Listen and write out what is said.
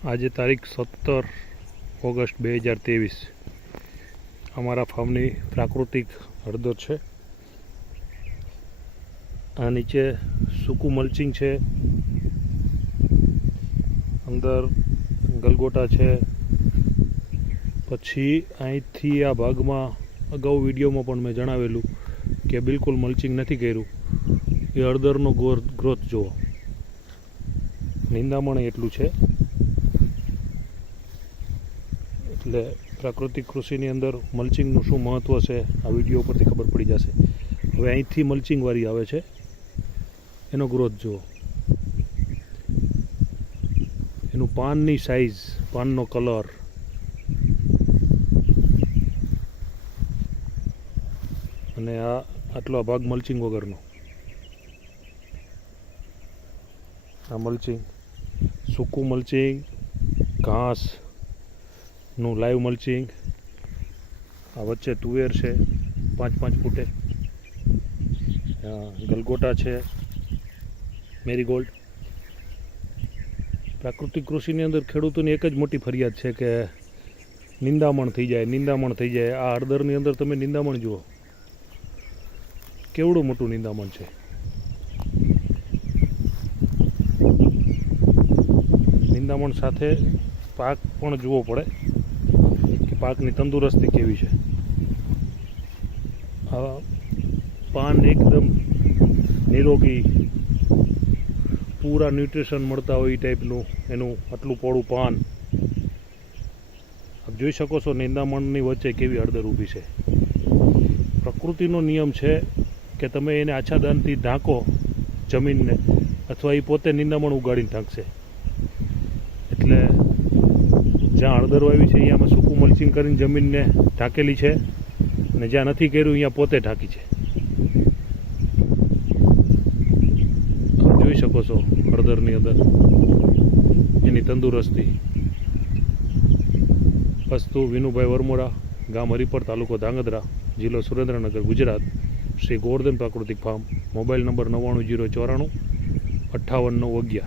આજે તારીખ 17 ઓગસ્ટ 2023 અમારા ફાર્મની પ્રાકૃતિક હળદર છે. આ નીચે સૂકું મલ્ચિંગ છે, અંદર ગલગોટા છે. પછી અહીંથી આ ભાગમાં અગાઉ વિડીયોમાં પણ મેં જણાવેલું કે બિલકુલ મલ્ચિંગ નથી કર્યું. એ હળદરનો ગ્રોથ જુઓ, નિંદામણ એટલું છે. એટલે પ્રાકૃતિક કૃષિની અંદર મલ્ચિંગનું શું મહત્ત્વ છે આ વિડીયો પરથી ખબર પડી જશે. હવે અહીંથી મલ્ચિંગવાળી આવે છે, એનો ગ્રોથ જુઓ, એનું પાનની સાઇઝ, પાનનો કલર, અને આટલો ભાગ મલ્ચિંગ વગરનો. આ મલ્ચિંગ, સૂકું મલ્ચિંગ, ઘાસનું લાઈવ મલ્ચિંગ. આ વચ્ચે તુવેર છે 5-5 ફૂટે, ગલગોટા છે, મેરીગોલ્ડ. પ્રાકૃતિક કૃષિની અંદર ખેડૂતોની એક જ મોટી ફરિયાદ છે કે નિંદામણ થઈ જાય. આ હળદરની અંદર તમે નિંદામણ જુઓ, કેવડું મોટું નિંદામણ છે. નિંદામણ સાથે પાક પણ જોવો પડે કે પાકની તંદુરસ્તી કેવી છે. આ પાન એકદમ નિરોગી, પૂરા ન્યુટ્રિશન મળતા હોય એ ટાઈપનું એનું આટલું પોળું પાન. આપ જોઈ શકો છો નિંદામણની વચ્ચે કેવી હળદર ઊભી છે. પ્રકૃતિનો નિયમ છે કે તમે એને આચ્છાદનથી ઢાંકો જમીનને, અથવા એ પોતે નિંદામણ ઉગાડીને ઢાંકશે. એટલે જ્યાં હળદર વાવી છે અહીંયામાં સૂકું મલ્ચિંગ કરીને જમીનને ઢાંકેલી છે, અને જ્યાં નથી કર્યું અહીંયા પોતે ઢાંકી છે. આપ જોઈ શકો છો હળદરની અંદર એની તંદુરસ્તી. વસ્તુ વિનુભાઈ વરમોરા, ગામ હરિપર, તાલુકો ધાંગધ્રા, જિલ્લો સુરેન્દ્રનગર, ગુજરાત. શ્રી ગોવર્ધન પ્રાકૃતિક ફાર્મ. Mobile number 9904958911.